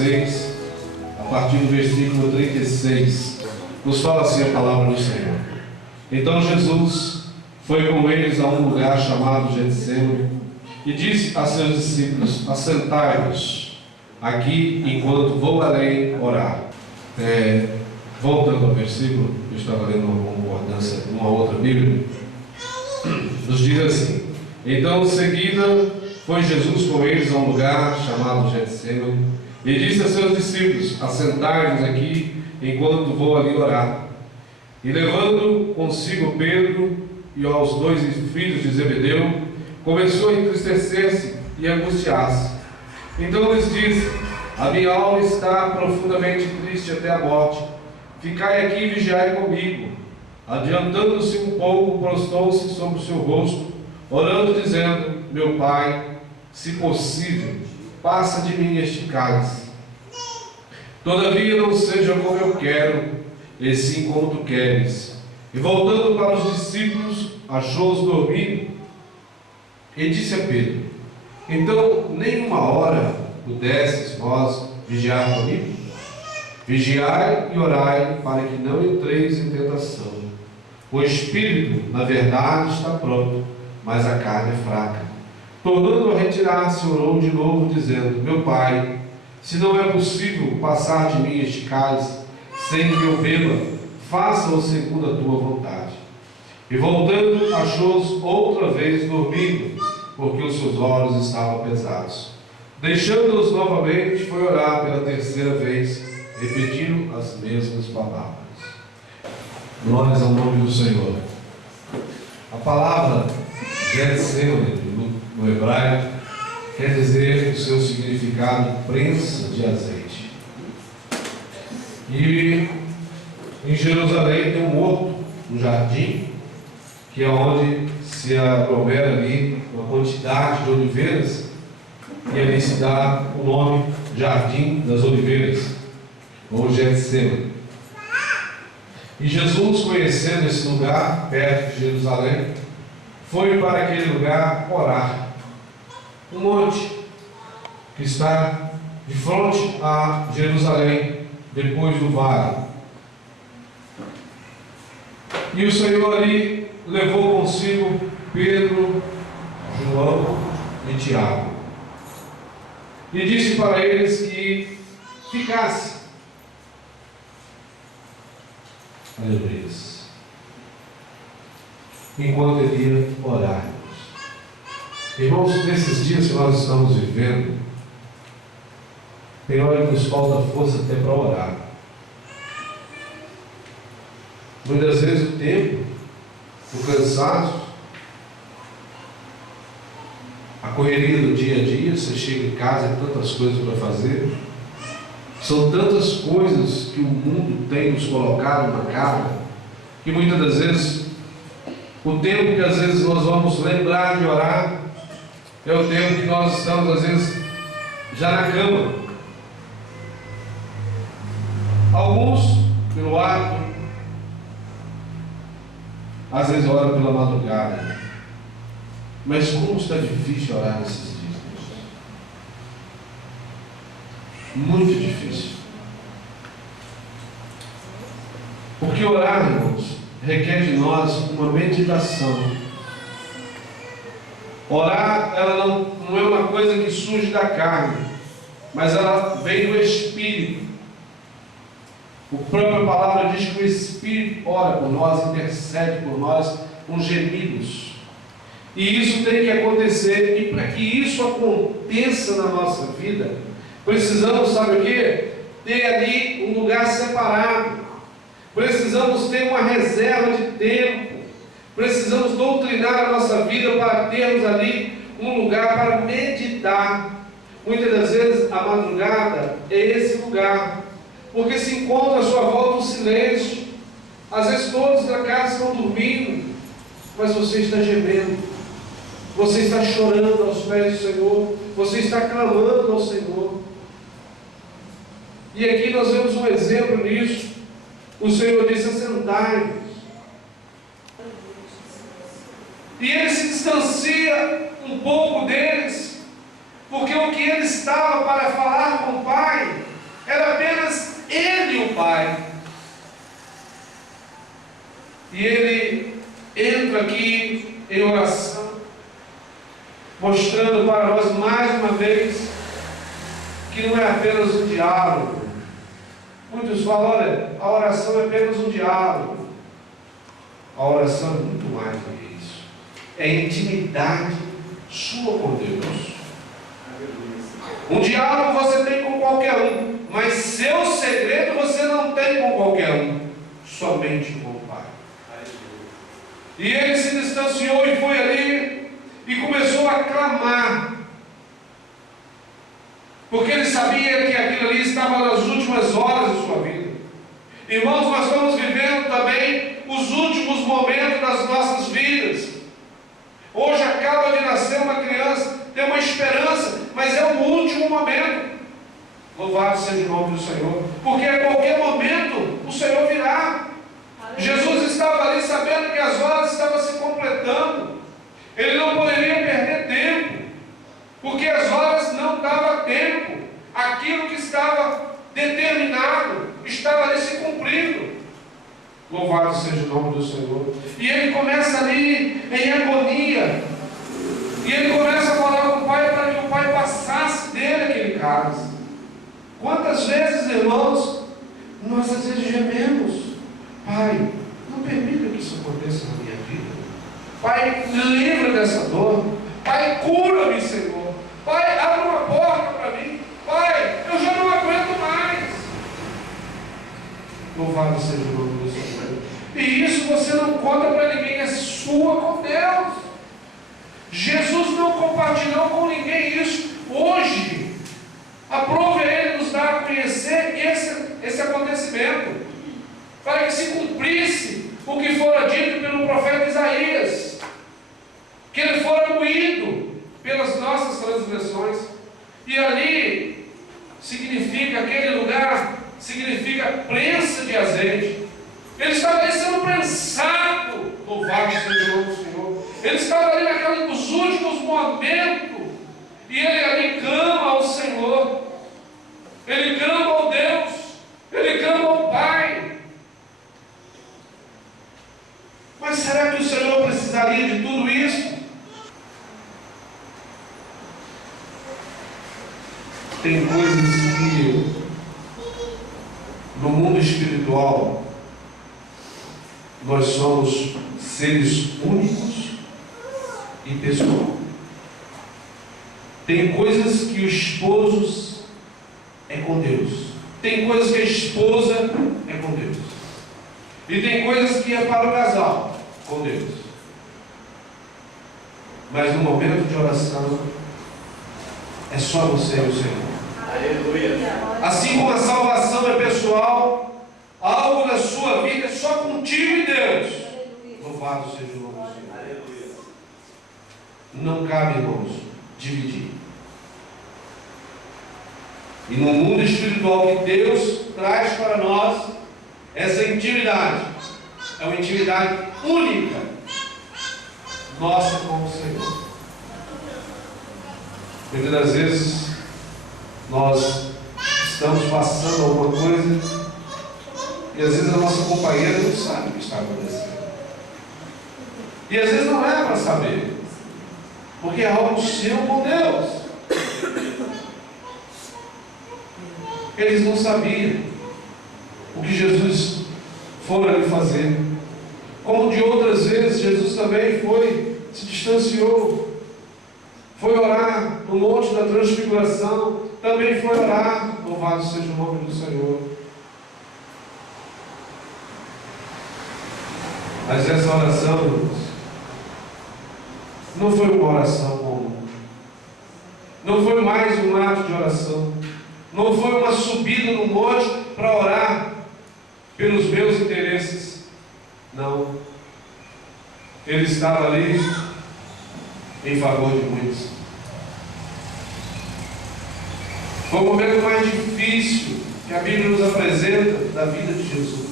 6, a partir do versículo 36, nos fala assim a palavra do Senhor. Então Jesus foi com eles a um lugar chamado Getsemane e disse a seus discípulos: assentai-vos aqui enquanto vou além orar. Voltando ao versículo, eu estava lendo uma concordância de uma outra Bíblia, nos diz assim: então em seguida foi Jesus com eles a um lugar chamado Getsemane e disse a seus discípulos: assentai-vos aqui enquanto vou ali orar. E levando consigo Pedro e aos 2 filhos de Zebedeu, começou a entristecer-se e angustiar-se. Então lhes disse: a minha alma está profundamente triste até a morte. Ficai aqui e vigiai comigo. Adiantando-se um pouco, prostrou-se sobre o seu rosto, orando, dizendo: meu Pai, se possível, passa de mim este cálice. Todavia não seja como eu quero, e sim como tu queres. E voltando para os discípulos, achou-os dormindo, e disse a Pedro: então nem uma hora pudesses vós vigiar comigo? Vigiai e orai, para que não entreis em tentação. O espírito, na verdade, está pronto, mas a carne é fraca. Tornando a retirar-se, orou de novo, dizendo: meu Pai, se não é possível passar de mim este cálice sem que eu beba, faça-o segundo a tua vontade. E voltando, achou-os outra vez dormindo, porque os seus olhos estavam pesados. Deixando-os novamente, foi orar pela terceira vez, repetindo as mesmas palavras. Glórias ao nome do Senhor. A palavra Getsemane no hebraico quer dizer o seu significado prensa de azeite. E em Jerusalém tem um horto, um jardim, que é onde se aglomera ali uma quantidade de oliveiras, e ali se dá o nome Jardim das Oliveiras, ou Getsemane. E Jesus, conhecendo esse lugar, perto de Jerusalém, foi para aquele lugar orar. Um monte que está de frente a Jerusalém, depois do vale. E o Senhor ali levou consigo Pedro, João e Tiago. E disse para eles que ficasse. Aleluia. Enquanto ele ia orar. Irmãos, nesses dias que nós estamos vivendo, tem hora que nos falta força até para orar. Muitas vezes o tempo, o cansaço, a correria do dia a dia, você chega em casa e tantas coisas para fazer. São tantas coisas que o mundo tem nos colocado na cara, que muitas das vezes, o tempo que às vezes nós vamos lembrar de orar, é o tempo que nós estamos às vezes já na cama. Alguns, pelo hábito, às vezes oram pela madrugada. Mas como está difícil orar nesses dias? Muito difícil. Porque orar, irmãos, requer de nós uma meditação. Orar, ela não é uma coisa que surge da carne, mas ela vem do Espírito. A própria palavra diz que o Espírito ora por nós, intercede por nós com gemidos. E isso tem que acontecer. E para que isso aconteça na nossa vida, precisamos, sabe o quê? Ter ali um lugar separado. Precisamos ter uma reserva de tempo. Precisamos doutrinar a nossa vida para termos ali um lugar para meditar. Muitas das vezes a madrugada é esse lugar, porque se encontra à sua volta um silêncio. Às vezes todos da casa estão dormindo, mas você está gemendo, você está chorando aos pés do Senhor, você está clamando ao Senhor. E aqui nós vemos um exemplo nisso. O Senhor disse: assentai-vos. E ele se distancia um pouco deles, porque o que ele estava para falar com o Pai Era apenas ele e o Pai. E ele entra aqui em oração, mostrando para nós mais uma vez que não é apenas um diálogo. Muitos falam, olha, a oração é apenas um diálogo. A oração é muito mais do que isso. É intimidade sua com Deus. Um diálogo você tem com qualquer um, mas seu segredo você não tem com qualquer um, somente com o Pai. E ele se distanciou e foi ali e começou a clamar, porque ele sabia que aquilo ali estava nas últimas horas de sua vida. Irmãos, nós estamos vivendo também os últimos momentos das nossas vidas. Hoje acaba de nascer uma criança, tem uma esperança, mas é o último momento. Louvado seja o nome do Senhor, porque a qualquer momento o Senhor virá. Jesus estava ali sabendo que as horas estavam se completando. Ele não poderia perder tempo, porque as horas não davam tempo. Aquilo que estava determinado estava ali se cumprindo. Louvado seja o nome do Senhor. E ele começa ali em agonia. E ele começa a falar com o Pai para que o Pai passasse dele aquele cálice. Quantas vezes, irmãos, nós às vezes gememos: Pai, não permita que isso aconteça na minha vida. Pai, me livra dessa dor. Pai, cura-me, Senhor. Pai, abre uma porta para mim. Pai, eu já não aguento mais. Louvado seja o nome do Senhor. E isso você não conta para ninguém, é sua com Deus. Jesus não compartilhou com ninguém isso. Hoje, aprove Ele nos dar a conhecer esse acontecimento, para que se cumprisse o que fora dito pelo profeta Isaías, que ele fora moído pelas nossas transgressões. E ali significa, aquele lugar significa prensa de azeite. Ele estava ali sendo prensado. Louvado seja o nome do Senhor. Ele estava ali nos últimos momentos, e ele ali clama ao Senhor, ele clama ao Deus, ele clama ao Pai. Mas será que o Senhor precisaria de tudo isso? Tem coisas que no mundo espiritual nós somos seres únicos e pessoal. Tem coisas que o esposo é com Deus, tem coisas que a esposa é com Deus, e tem coisas que é para o casal com Deus. Mas no momento de oração é só você e o Senhor. Aleluia. Assim como a salvação é pessoal, algo na sua vida é só contigo e Deus. Louvado seja o nome do Senhor. Aleluia. Não cabe, irmãos, dividir. E no mundo espiritual que Deus traz para nós, essa intimidade é uma intimidade única nossa com o Senhor. Muitas das vezes nós estamos passando alguma coisa e às vezes a nossa companheira não sabe o que está acontecendo. E às vezes não é para saber, porque é algo seu com Deus. Eles não sabiam o que Jesus foi ali fazer. Como de outras vezes, Jesus também se distanciou, foi orar no Monte da Transfiguração, também foi orar. Louvado seja o nome do Senhor. Mas essa oração, irmãos, não foi uma oração comum, não foi mais um ato de oração, não foi uma subida no monte para orar pelos meus interesses. Não. Ele estava ali em favor de muitos. Foi o momento mais difícil que a Bíblia nos apresenta da vida de Jesus.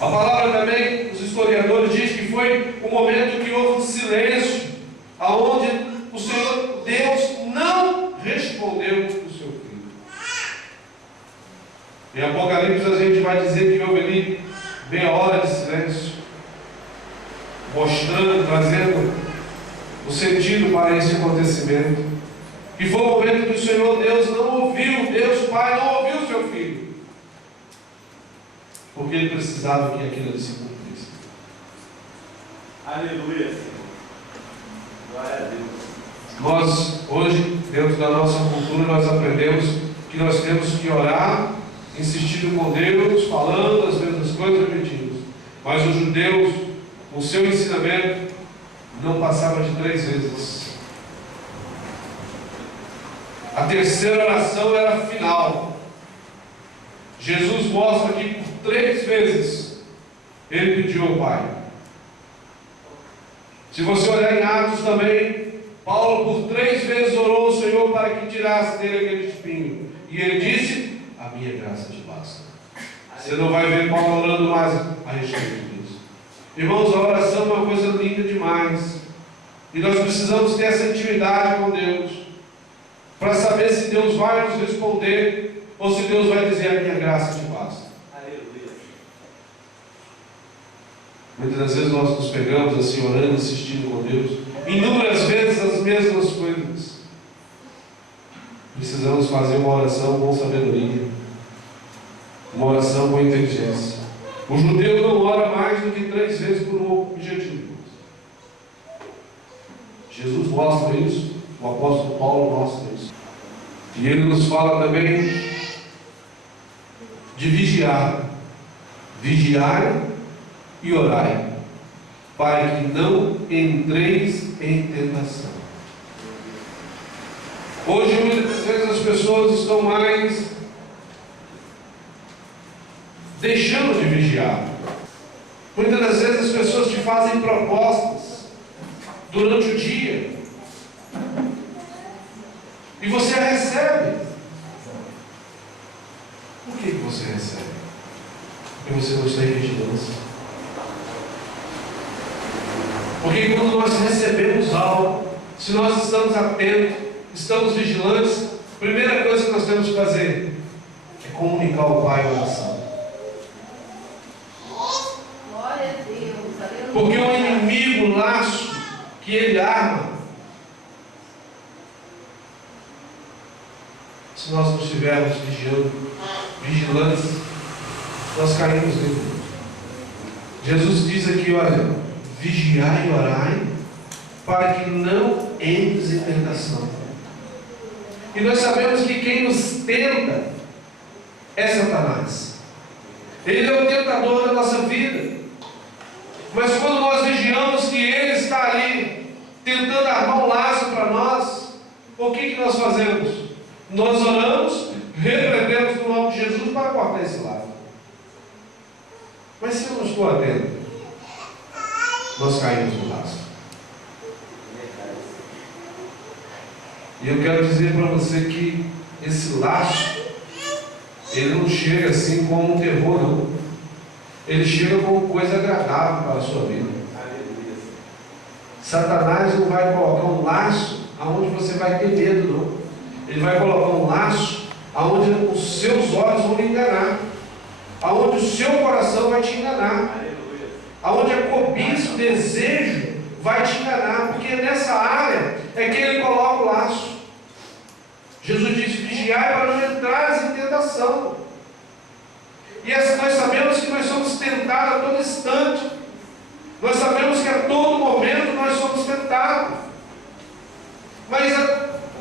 A palavra também, os historiadores dizem que foi o momento que houve um silêncio, aonde o Senhor Deus não respondeu o seu filho. Em Apocalipse a gente vai dizer que houve ali meia hora de silêncio, mostrando, trazendo o sentido para esse acontecimento. E foi o momento que o Senhor Deus não ouviu, Deus Pai não ouviu o seu filho, porque ele precisava que aquilo ali se cumprisse. Aleluia, Senhor. Glória a Deus. Nós, hoje, dentro da nossa cultura, nós aprendemos que nós temos que orar, insistindo com Deus, falando as mesmas coisas, repetindo. Mas os judeus, o seu ensinamento não passava de 3 vezes. A terceira oração era a final. Jesus mostra que por 3 vezes ele pediu ao Pai. Se você olhar em Atos também, Paulo por 3 vezes orou ao Senhor para que tirasse dele aquele espinho. E ele disse: a minha graça te basta. Você não vai ver Paulo orando mais a respeito disso. Irmãos, a oração é uma coisa linda demais. E nós precisamos ter essa intimidade com Deus, para saber se Deus vai nos responder, ou se Deus vai dizer: a minha graça te basta. Aleluia. Muitas das vezes nós nos pegamos assim, orando, insistindo com Deus, inúmeras vezes as mesmas coisas. Precisamos fazer uma oração com sabedoria, uma oração com inteligência. O judeu não ora mais do que 3 vezes por um objetivo. Jesus mostra isso, o apóstolo Paulo mostra isso. E ele nos fala também de vigiar. Vigiai e orai, para que não entreis em tentação. Hoje, muitas vezes, as pessoas estão mais deixando de vigiar. Muitas das vezes as pessoas te fazem propostas durante o dia e você a recebe. Por que você recebe? Porque você não está em vigilância. Porque quando nós recebemos algo, se nós estamos atentos, estamos vigilantes, a primeira coisa que nós temos que fazer é comunicar ao Pai a oração. Glória a Deus, aleluia. Porque o inimigo, o laço que ele arma, se nós não estivermos vigilantes, nós caímos nele. Jesus diz aqui, olha, vigiai e orai, para que não entres em tentação. E nós sabemos que quem nos tenta é Satanás. Ele é o tentador da nossa vida. Mas quando nós vigiamos que ele está ali tentando armar um laço para nós, o que nós fazemos? Nós oramos, repreendemos no nome de Jesus para cortar esse laço. Mas se eu não estou atento, nós caímos no laço. E eu quero dizer para você que esse laço, ele não chega assim como um terror, não. Ele chega como coisa agradável para a sua vida. Satanás não vai colocar um laço aonde você vai ter medo, não. Ele vai colocar um laço aonde os seus olhos vão lhe enganar, aonde o seu coração vai te enganar, aonde a cobiça, o desejo vai te enganar, porque nessa área é que ele coloca o laço. Jesus diz: vigiai para não entrares em tentação. E nós sabemos que nós somos tentados a todo instante. Nós sabemos que a todo momento nós somos tentados. Mas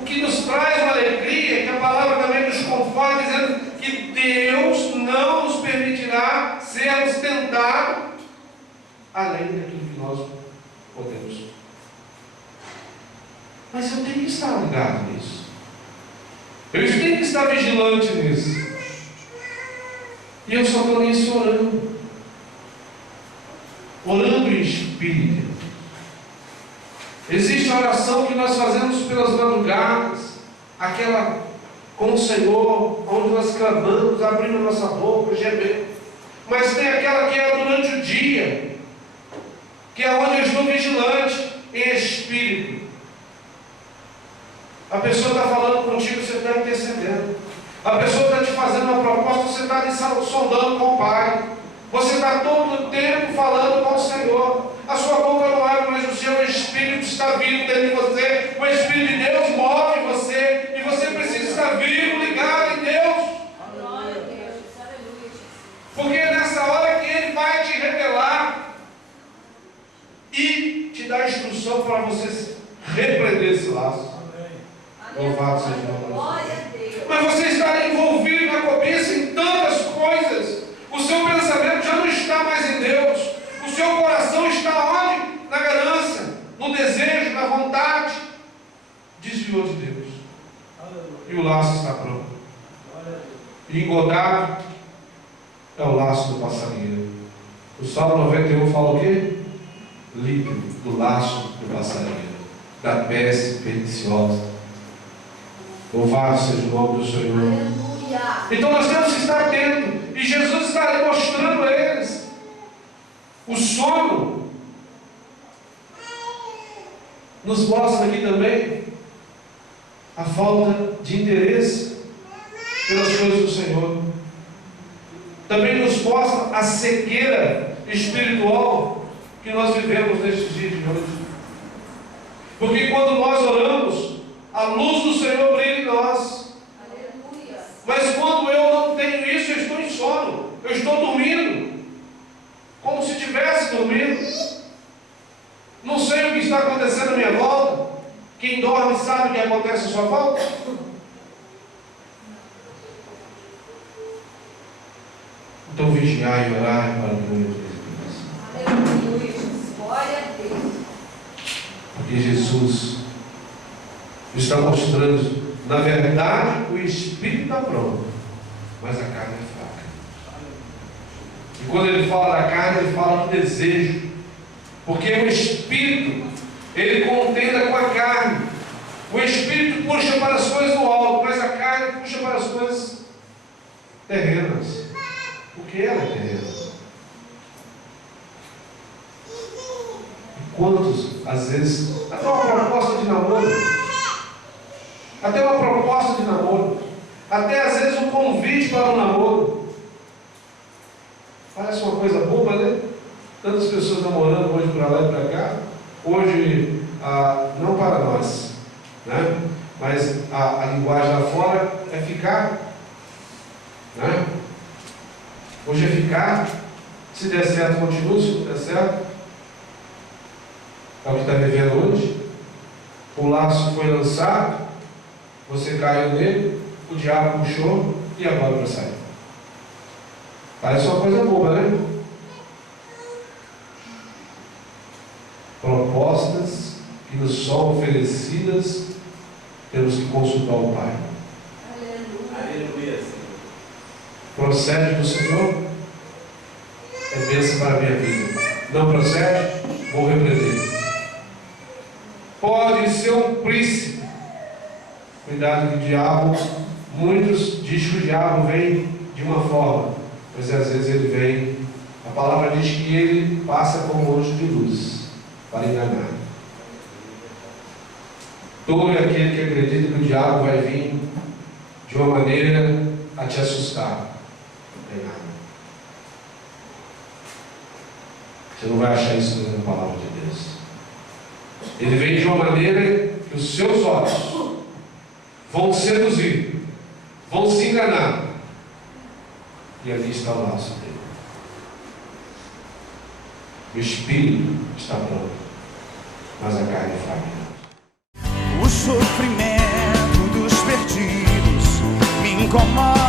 o que nos traz uma alegria é que a palavra também nos conforta, dizendo que Deus não nos permitirá sermos tentados além daquilo que nós podemos. Mas eu tenho que estar ligado nisso. Eu tenho que estar vigilante nisso. E eu só estou nisso orando. Orando em espírito. Existe a oração que nós fazemos pelas madrugadas, aquela com o Senhor, onde nós clamamos, abrindo nossa boca, gemendo. Mas tem aquela que é durante o dia, que é onde eu estou vigilante em espírito. A pessoa está falando contigo, você está intercedendo. A pessoa está te fazendo uma proposta, você está ali sondando com o Pai. Você está todo o tempo falando com o Senhor. A sua boca não abre, mas o seu Espírito está vivo dentro de você. O Espírito de Deus move você. E você precisa estar vivo, ligado em Deus. Glória a Deus. Aleluia. Porque é nessa hora que Ele vai te revelar e te dar instrução para você repreender esse laço. Louvado seja o nome de Deus. Glória a Deus. Mas você está envolvido na cobiça em tantas coisas. O seu pensamento já não está mais em Deus. O seu coração está onde? Na ganância, no desejo, na vontade. Desviou de Deus. E o laço está pronto. E engodado é o laço do passarinheiro. O Salmo 91 fala o quê? Livre do laço do passarinheiro, da peste perniciosa. Louvado seja o nome do Senhor. Aleluia. Então nós temos que estar atentos. E Jesus está ali mostrando a eles o sono. Nos mostra aqui também a falta de interesse pelas coisas do Senhor. Também nos mostra a cegueira espiritual que nós vivemos nestes dias de hoje. Porque quando nós oramos, a luz do Senhor brilha em nós. Aleluia. Mas quando eu não tenho isso, eu estou em sono. Eu estou dormindo. Como se estivesse dormindo. Não sei o que está acontecendo à minha volta. Quem dorme sabe o que acontece à sua volta. Então vigiai e orai para que não entreis. Aleluia. Glória a Deus. Porque Jesus está mostrando, na verdade, o Espírito está pronto, mas a carne é fraca. E quando ele fala da carne, ele fala do desejo. Porque o Espírito, ele contenda com a carne. O Espírito puxa para as coisas do alto, mas a carne puxa para as coisas terrenas. Porque ela é terrena. E quantos, às vezes, até uma proposta de namoro, até às vezes um convite para um namoro, parece uma coisa boba, né? Tantas pessoas namorando hoje para lá e para cá. Hoje, não para nós, né? Mas a linguagem lá fora é ficar, né? Hoje é ficar. Se der certo, continua. Se não der certo, é o que está vivendo hoje. O laço foi lançado, você caiu nele, o diabo puxou e agora para sair. Parece uma coisa boba, né? Propostas que nos são oferecidas, temos que consultar o Pai. Aleluia, Senhor. Procede do Senhor, é bênção para a minha vida. Não procede, vou repreender. Pode ser um príncipe. Cuidado que o diabo, muitos dizem que o diabo vem de uma forma, mas às vezes ele vem, a palavra diz que ele passa como um anjo de luz para enganar. Todo aquele que acredita que o diabo vai vir de uma maneira a te assustar, enganar. Você não vai achar isso na palavra de Deus. Ele vem de uma maneira que os seus olhos vão seduzir, vão se enganar. E ali está o laço dele. O espírito está pronto, mas a carne é fraca. O sofrimento dos perdidos me incomoda.